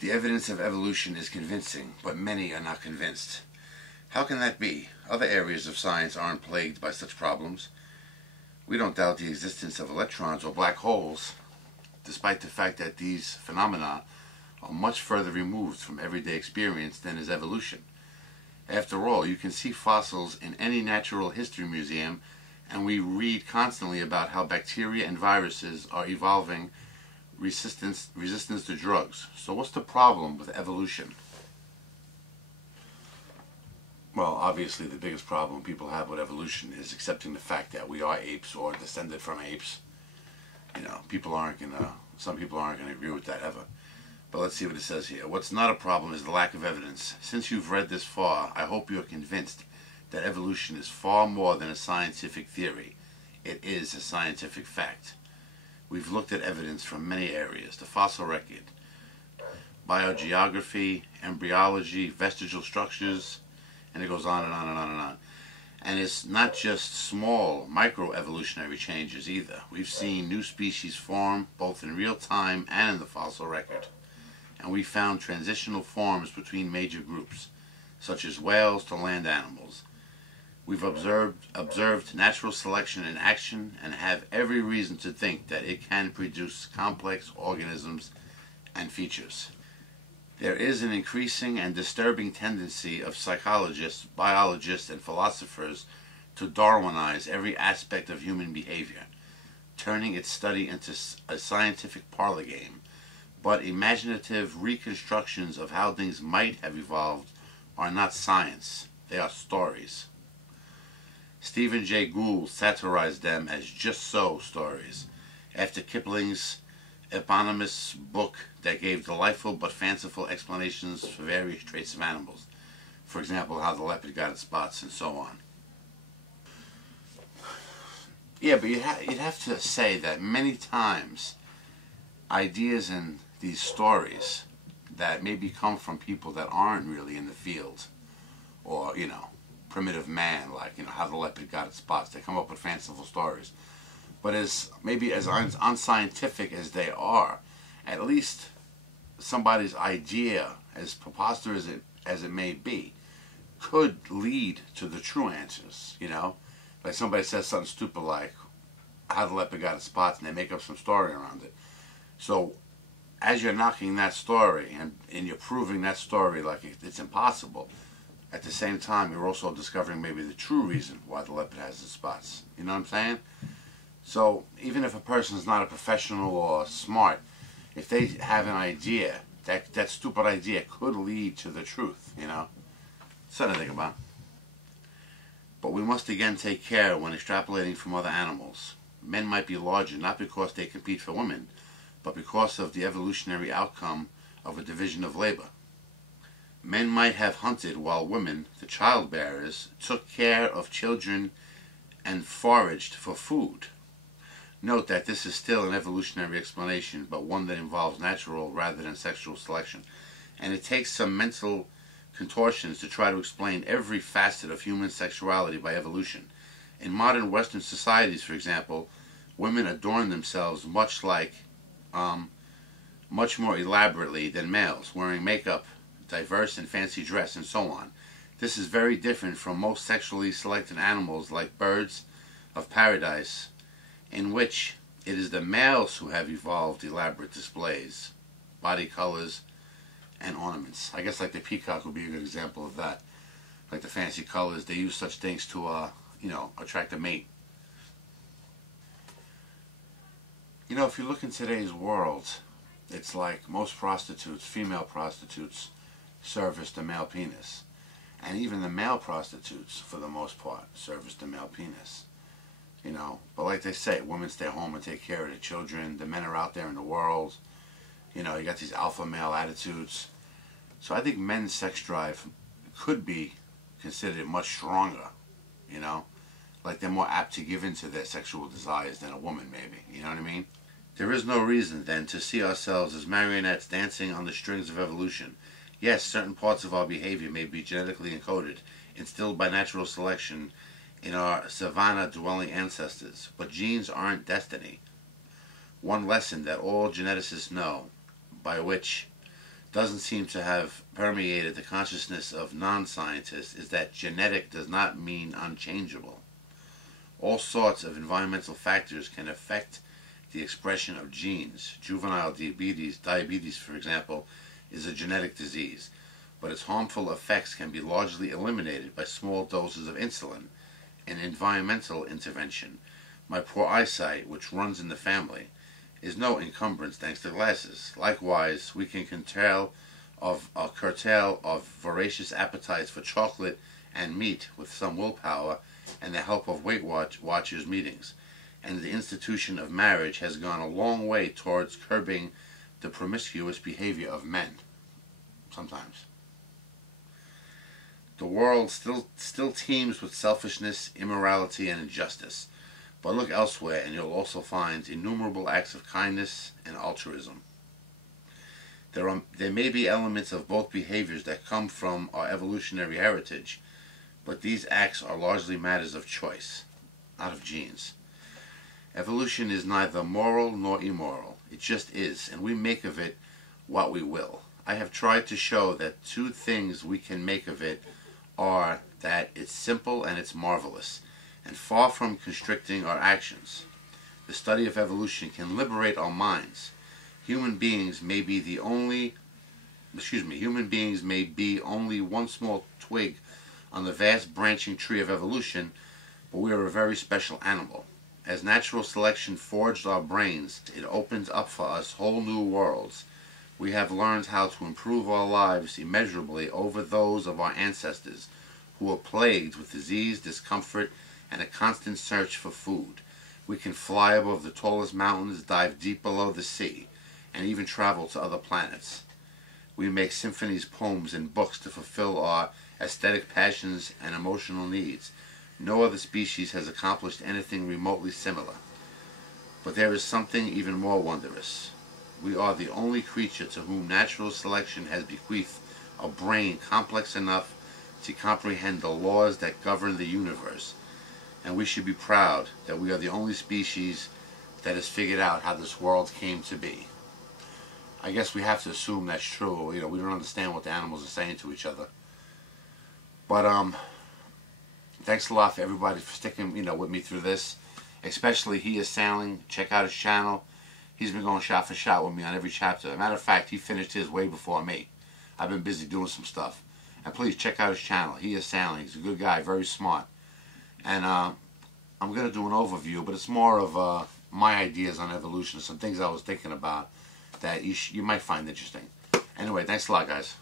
The evidence of evolution is convincing, but many are not convinced. How can that be? Other areas of science aren't plagued by such problems. We don't doubt the existence of electrons or black holes, despite the fact that these phenomena are much further removed from everyday experience than is evolution. After all, you can see fossils in any natural history museum, and we read constantly about how bacteria and viruses are evolving resistance to drugs. So what's the problem with evolution? Well, obviously the biggest problem people have with evolution is accepting the fact that we are apes or descended from apes. You know, some people aren't gonna agree with that ever. But let's see what it says here. What's not a problem is the lack of evidence. Since you've read this far, I hope you're convinced that evolution is far more than a scientific theory. It is a scientific fact. We've looked at evidence from many areas: the fossil record, biogeography, embryology, vestigial structures, and it goes on and on and on and on. And it's not just small microevolutionary changes either. We've seen new species form both in real time and in the fossil record. And we found transitional forms between major groups, such as whales to land animals. We've observed natural selection in action and have every reason to think that it can produce complex organisms and features. There is an increasing and disturbing tendency of psychologists, biologists, and philosophers to Darwinize every aspect of human behavior, turning its study into a scientific parlor game. But imaginative reconstructions of how things might have evolved are not science, they are stories. Stephen Jay Gould satirized them as just so stories, after Kipling's eponymous book that gave delightful but fanciful explanations for various traits of animals. For example, how the leopard got its spots and so on. Yeah, but you'd have to say that many times ideas in these stories that maybe come from people that aren't really in the field, or, you know, primitive man, like, you know, how the leopard got its spots. They come up with fanciful stories. But as unscientific as they are, at least somebody's idea, as preposterous as it may be, could lead to the true answers, you know? Like somebody says something stupid like, how the leopard got its spots, and they make up some story around it. So, as you're knocking that story, and you're proving that story like it's impossible, at the same time, you're also discovering maybe the true reason why the leopard has its spots. You know what I'm saying? So, even if a person is not a professional or smart, if they have an idea, that stupid idea could lead to the truth, you know? Something to think about. But we must again take care when extrapolating from other animals. Men might be larger not because they compete for women, but because of the evolutionary outcome of a division of labor. Men might have hunted while women, the childbearers, took care of children and foraged for food. Note that this is still an evolutionary explanation, but one that involves natural rather than sexual selection. And it takes some mental contortions to try to explain every facet of human sexuality by evolution. In modern Western societies, for example, women adorn themselves much more elaborately than males, wearing makeup, diverse and fancy dress, and so on. This is very different from most sexually selected animals like birds of paradise, in which it is the males who have evolved elaborate displays, body colors, and ornaments. I guess like the peacock would be a good example of that. Like the fancy colors, they use such things to, attract a mate. You know, if you look in today's world, it's like most prostitutes, female prostitutes, service the male penis. And even the male prostitutes, for the most part, service the male penis. You know, but like they say, women stay home and take care of their children. The men are out there in the world. You know, you got these alpha male attitudes. So I think men's sex drive could be considered much stronger, you know? Like they're more apt to give in to their sexual desires than a woman, maybe. You know what I mean? There is no reason, then, to see ourselves as marionettes dancing on the strings of evolution. Yes, certain parts of our behavior may be genetically encoded, instilled by natural selection in our savanna-dwelling ancestors, but genes aren't destiny. One lesson that all geneticists know, by which doesn't seem to have permeated the consciousness of non-scientists is that genetic does not mean unchangeable. All sorts of environmental factors can affect the expression of genes. Juvenile diabetes, for example, is a genetic disease, but its harmful effects can be largely eliminated by small doses of insulin and environmental intervention. My poor eyesight, which runs in the family, is no encumbrance thanks to glasses. Likewise, we can curtail of voracious appetites for chocolate and meat with some willpower and the help of Weight Watchers meetings. And the institution of marriage has gone a long way towards curbing the promiscuous behavior of men. Sometimes. The world still teems with selfishness, immorality, and injustice. But look elsewhere and you'll also find innumerable acts of kindness and altruism. There may be elements of both behaviors that come from our evolutionary heritage, but these acts are largely matters of choice, not of genes. Evolution is neither moral nor immoral. It just is, and we make of it what we will. I have tried to show that two things we can make of it are that it's simple and it's marvelous, and far from constricting our actions. The study of evolution can liberate our minds. Human beings may be only one small twig on the vast branching tree of evolution, but we are a very special animal. As natural selection forged our brains, it opened up for us whole new worlds. We have learned how to improve our lives immeasurably over those of our ancestors, who were plagued with disease, discomfort, and a constant search for food. We can fly above the tallest mountains, dive deep below the sea, and even travel to other planets. We make symphonies, poems, and books to fulfill our aesthetic passions and emotional needs. No other species has accomplished anything remotely similar. But there is something even more wondrous. We are the only creature to whom natural selection has bequeathed a brain complex enough to comprehend the laws that govern the universe. And we should be proud that we are the only species that has figured out how this world came to be. I guess we have to assume that's true. We don't understand what the animals are saying to each other. But thanks a lot for everybody for sticking with me through this. Especially He Is Sailing. Check out his channel. He's been going shot for shot with me on every chapter. As a matter of fact, he finished his way before me. I've been busy doing some stuff. And please check out his channel. He Is Sailing. He's a good guy, very smart. And I'm going to do an overview, but it's more of my ideas on evolution, some things I was thinking about that you might find interesting. Anyway, thanks a lot, guys.